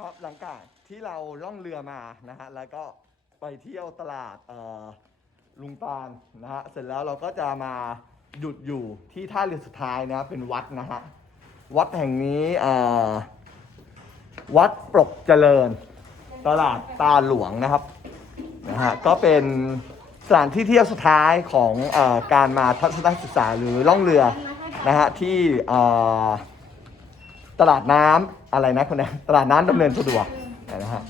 ครับหลังจากที่เราล่องเรือมานะฮะแล้วก็ไปเที่ยวตลาดลุงตาลนะฮะเสร็จแล้วเราก็จะมาหยุดอยู่ที่ท่าเรือสุดท้ายนะเป็นวัดนะฮะวัดแห่งนี้วัดปรกเจริญ ตลาดตาหลวงนะครับนะฮะก็เป็นสถานที่เที่ยวสุดท้ายของอการมาทัศนศึกษาหรือล่องเรือนะฮะที่ตลาดน้ำ อะไรนะคนนี้ตลาดน้ำดำเนินสะดวกนะฮะ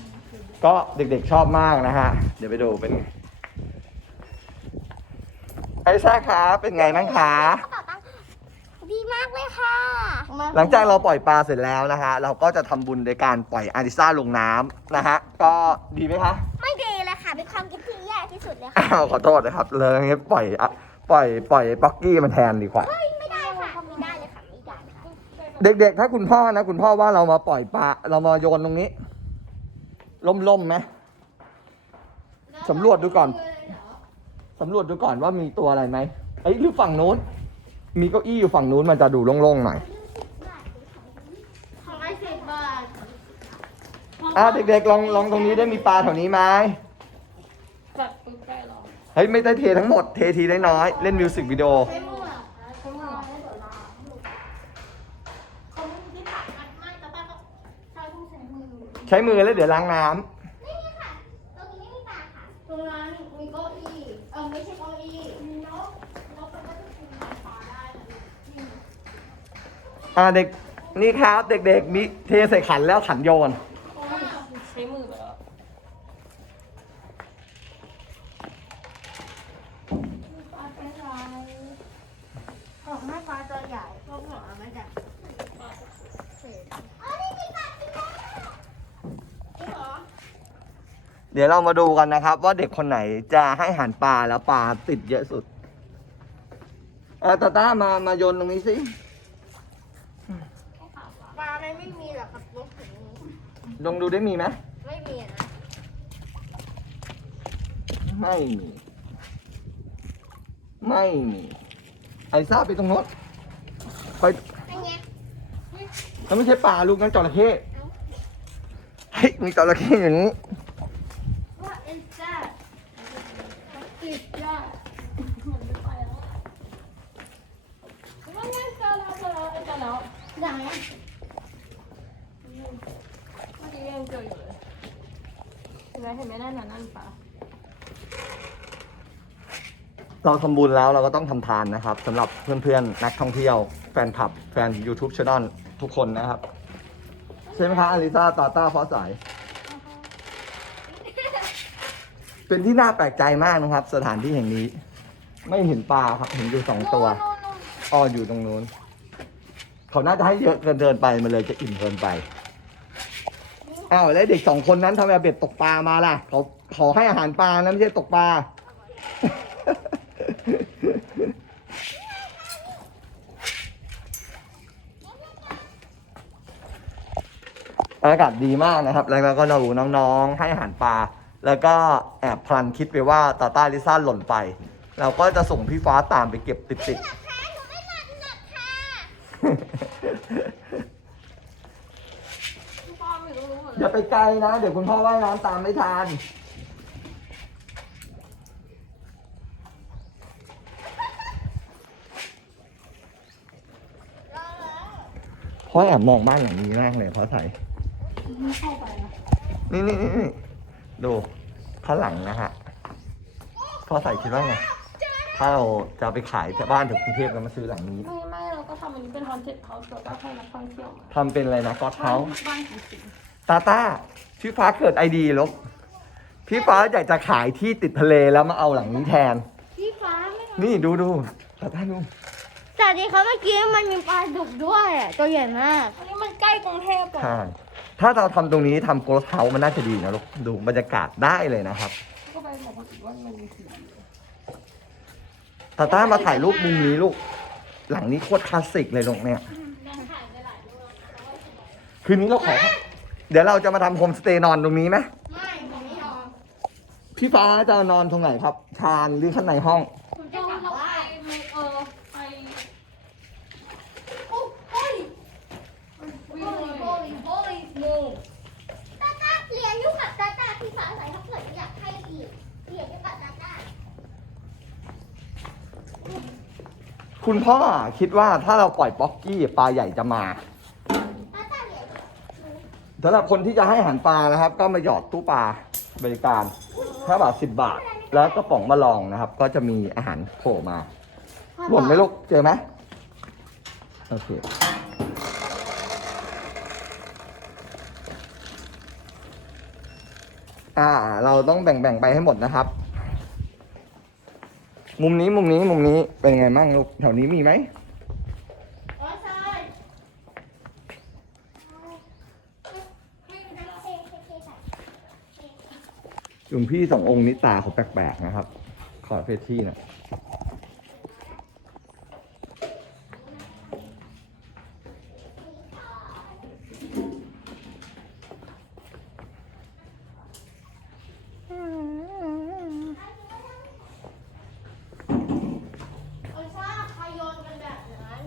ก็เด็กๆชอบมากนะฮะ เดี๋ยวไปดูเป็นไงไอซ่าคะเป็นไงบ้างคะดีมากเลยค่ะหลังจากเราปล่อยปลาเสร็จแล้วนะฮะ เราก็จะทำบุญโดยการปล่อยอาริซ่าลงน้ำนะฮะ ก็ดีไหมคะ ไม่ดีเลยค่ะ เป็นความคิดที่แย่ที่สุดเลยค่ะ อ้าวขอโทษนะครับเลยงั้นปล่อยอะปล่อยปล่อยป๊อกกี้มาแทนดีกว่าเฮ้ เด็กๆ ถ้าคุณพ่อนะ คุณพ่อว่าเรามาปล่อยปลาเรามาโยนตรงนี้ ล่มๆไหมสำรวจดูก่อนสำรวจดูก่อนว่ามีตัวอะไรไหมเอ้ยหรือฝั่งนู้น มีเก้าอี้อยู่ฝั่งนู้นมันจะดูโล่งๆหน่อยของไอ้สิบบาทอะเด็กๆลองลองตรงนี้ได้มีปลาแถวนี้ไหมจัดปุ๊บได้หรอเฮ้ยไม่ได้เททั้งหมดเททีได้น้อยๆเล่นมิวสิกวิดีโอ ไม่มั่วไม่มั่วไม่เดือดร้อนเขาไม่มีที่ตัดมันไม่แต่ป้าก็ใช้ต้องใช้มือ ใช้มือแล้วเดี๋ยวล้างน้ำนี่ค่ะตรงนี้ไม่มีตาค่ะ ตรงนั้นมีเก้าอี้เออไม่ใช่เก้าอี้มีนกนกมันก็จะกินปลาได้นะอ่าเด็กนี่ครับเด็กๆมีเทใส่ขันแล้วขันโยน ใช้มือไปแล้ว ปลาเป็นไรของแม่ปลาตัวใหญ่พวกหัวมันจะอ๋อนี่มีปลาจริงแล้วจริงเหรอ เดี๋ยวเรามาดูกันนะครับ ว่าเด็กคนไหนจะให้อาหารปลาแล้วปลาติดเยอะสุดเออตาต้ามามาโยนตรงนี้สิปลาอะไรไม่มีหรอกครับนกถึงลองดูได้มีไหมไม่มีอะนะไม่มี ไม่มีไอซ่าไปตรงโน้นไปอันเนี้ยแล้วไม่ใช่ปลาลูกนั่นจระเข้เฮ้ยมีจระเข้อย่างนี้ ว่าเอ็นจ้า ติดยากมันไม่ไปแล้วอะว่าไงเจอแล้วเจอแล้วเจอแล้วไหนเมื่อกี้ยังเจออยู่เลยเห็นไหมเห็นไหมนั่นน่ะนั่นปะเราทำบุญแล้วเราก็ต้องทำทานนะครับสำหรับเพื่อนๆ นักท่องเที่ยว แฟนคลับ แฟน YouTube Channel ทุกคนนะครับ ใช่ไหมคะอลิซาตาต้าฟ้าใส เป็นที่น่าแปลกใจมากนะครับ สถานที่แห่งนี้ ไม่เห็นปลาครับ เห็นอยู่สองตัวอ้ออยู่ตรงนู้น เขาน่าจะให้เยอะเกินเดินไปมันเลยจะอิ่มเกินไปอ้าวแล้วเด็กสองคนนั้นทำไมเอาเบ็ดตกปลามาล่ะ เขาขอให้อาหารปลานะไม่ใช่ตกปลา อากาศดีมากนะครับ แล้วก็เราน้องๆให้อาหารปลา แล้วก็แอบพลันคิดไปว่าตาต้าลิซ่าหล่นไป เราก็จะส่งพี่ฟ้าตามไปเก็บติดแพ้หนูไม่หนักหนักค่ะๆพ่อไม่รู้รู้หมดอเลยย่าไปไกลนะ เดี๋ยวคุณพ่อว่ายน้ำตามไม่ทันพ่อแอบมองบ้านหลังนี้มากเลยเพราะใส่ไม่เข้าไปนะนี่นี่นี่นี่ ดูข้างหลังนะฮะพ่อใส่คิดว่าไงถ้าเราจะเอาไปขายที่บ้านถึงกรุงเทพแล้วมาซื้อหลังนี้ไม่ไม่เราก็ทำอันนี้เป็นคอนเซ็ปต์เขาแล้วก็ให้นักท่องเที่ยวมาทำเป็นอะไรนะก็อตบ้าเฮานบ้านของสิงตาต้าพี่ฟ้าเกิดไอดีลกพี่ฟ้าอยากจะขายที่ติดทะเลแล้วมาเอาหลังนี้แทน พี่ฟ้าไม่นี่ดูดูตาต้าดูแต่ดีเขาเมื่อกี้มันมีปลาดุกด้วยอะตัวใหญ่มากอันนี้มันใกล้กรุงเทพอะใช่ ถ้าเราทำตรงนี้ทำโกลด์เฮาส์มันน่าจะดีนะลูกดูบรรยากาศได้เลยนะครับก็ไปบอกคนอื่นว่ามันมีสีตาต้ามาถ่ายรูปมุมนี้ลูก หลังนี้โคตรคลาสสิกเลยลูกเนี่ย คืนนี้เราขอ เดี๋ยวเราจะมาทำโฮมสเตย์นอนตรงนี้ไหมไม่ผมไม่ยอมพี่ฟ้าจะนอนตรงไหนครับ ชานหรือข้างในห้อง ผมจะบอกว่า ไปเออไป โอ้โอ้ย วิ่ โอ้ ง ย เลย โอ้ยโอ้ย มู คุณพ่อคิดว่าถ้าเราปล่อยป๊อกกี้ปลาใหญ่จะมาสำหรับคนที่จะให้อาหารปลานะครับ ก็มาหยอดตู้ปลาบริการ5บาท10 บาท แล้วก็ป๋องมาลองนะครับ ก็จะมีอาหารโผล่มาหล่นไหมลูกเจอไหมโอเคอ่า เราต้องแบ่งๆไปให้หมดนะครับ มุมนี้มุมนี้มุมนี้เป็นไงมั่งลูกแถวนี้มีไหมหลวงพี่สององค์นี้ตาเขาแปลกๆนะครับ ขอเพชที่น่อย โอ้ยใช่ใครโยนกันแบบนั้น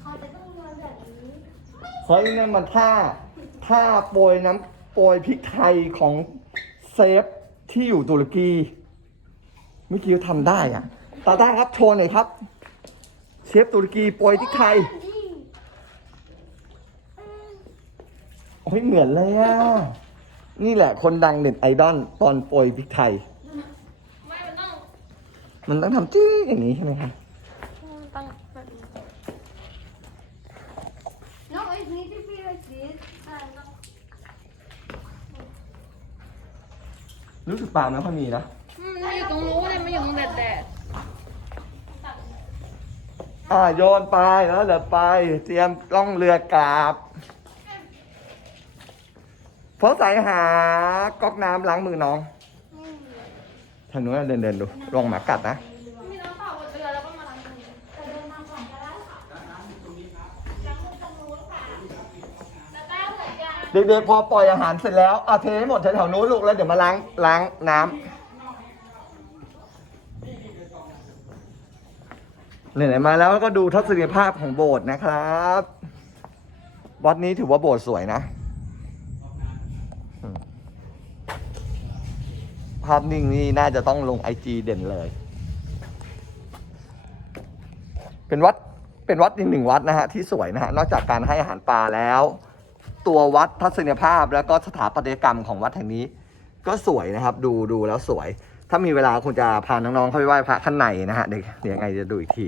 เขาจะต้องโยนแบบนี้ เฮ้ยนั่นมันท่าท่าโปรยน้ำโปรยพริกไทยของเซฟที่อยู่ตุรกีเมื่อกี้เขาทำได้อะตาต้าครับโชว์หน่อยครับ เชฟตุรกีโปรยพริกไทยโอ้ยเหมือนเลยอะ นี่แหละคนดังเน็ตไอดอลตอนโปรยพริกไทย มันต้องมันต้องทำจี้อย่างนี้ใช่ไหมครับ ต้องแบบนี้ No, it needs to be like this. รู้สึกปลาไม่ค่อยมีนะ อืมมันอยู่ตรงนู้นเลยมันอยู่ตรงแดดแดดอ่าโยนไปแล้วเดี๋ยวไป เตรียมล่องเรือกลับเพราะสายหาก๊อกน้ำล้างมือน้อง ทางนู้นนะเดินเดินๆดูลองหมากัดนะ มีน้ำเปล่าบนเรือแล้วก็มาล้างมือ แต่เดินมาก่อนก็ได้ค่ะล้างมือตรงนู้นค่ะแล้วก็ เด็กๆพอปล่อยอาหารเสร็จแล้วเอาเทให้หมดแถวๆนู้นลูกแล้วเดี๋ยวมาล้างล้างน้ำไหนๆมาแล้วก็ดูทัศนียภาพของโบสถ์นะครับวัดนี้ถือว่าโบสถ์สวยนะ ภาพนิ่งนี่น่าจะต้องลงไอจีเด่นเลย เป็นวัดเป็นวัดอีกหนึ่งวัดนะฮะที่สวยนะฮะนอกจากการให้อาหารปลาแล้ว ตัววัดทัศนียภาพแล้วก็สถาปัตยกรรมของวัดแห่งนี้ ก็สวยนะครับ ดูดูแล้วสวย ถ้ามีเวลาคุณจะพาน้องๆเข้าไปไหว้พระข้างในนะฮะเดี๋ยวเดี๋ยวยังไงจะดูอีกที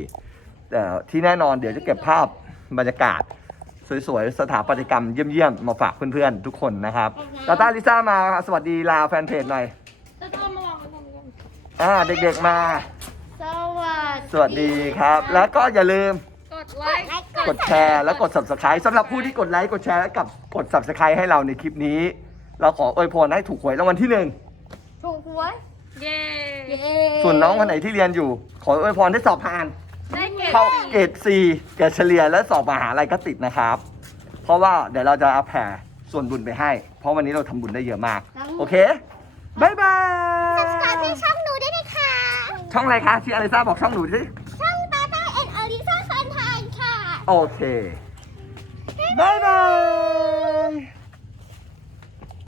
แต่ที่แน่นอนเดี๋ยวจะเก็บภาพบรรยากาศ สวยๆ สถาปัตยกรรมเยี่ยมๆ มาฝากเพื่อนๆ ทุกคนนะครับตาตาลิซ่ามาสวัสดีลาแฟนเพจหน่อยจะต้องมาวางไว้ตรงนี้อ่าเด็กๆมา สวัสดีสวัสดีครับ แล้วก็อย่าลืม กดไลค์กดแชร์และกด subscribe สำหรับผู้ที่กดไลค์กดแชร์และกับกด subscribe ให้เราในคลิปนี้ เราขออวยพรให้ถูกหวยรางวัลที่หนึ่งถูกหวยเย้เย้ส่วนน้องคนไหนที่เรียนอยู่ ขออวยพรให้สอบผ่าน ได้เกรดเข้าเกรด C เกรดเฉลี่ยและสอบมหาลัยก็ติดนะครับ เพราะว่าเดี๋ยวเราจะเอาแผ่ส่วนบุญไปให้ เพราะวันนี้เราทำบุญได้เยอะมาก โอเคบายบาย subscribe ให้ช่องหนูด้วยนะคะ ช่องอะไรคะที่อลิซาบอกช่องหนูสิ โอเคบายบาย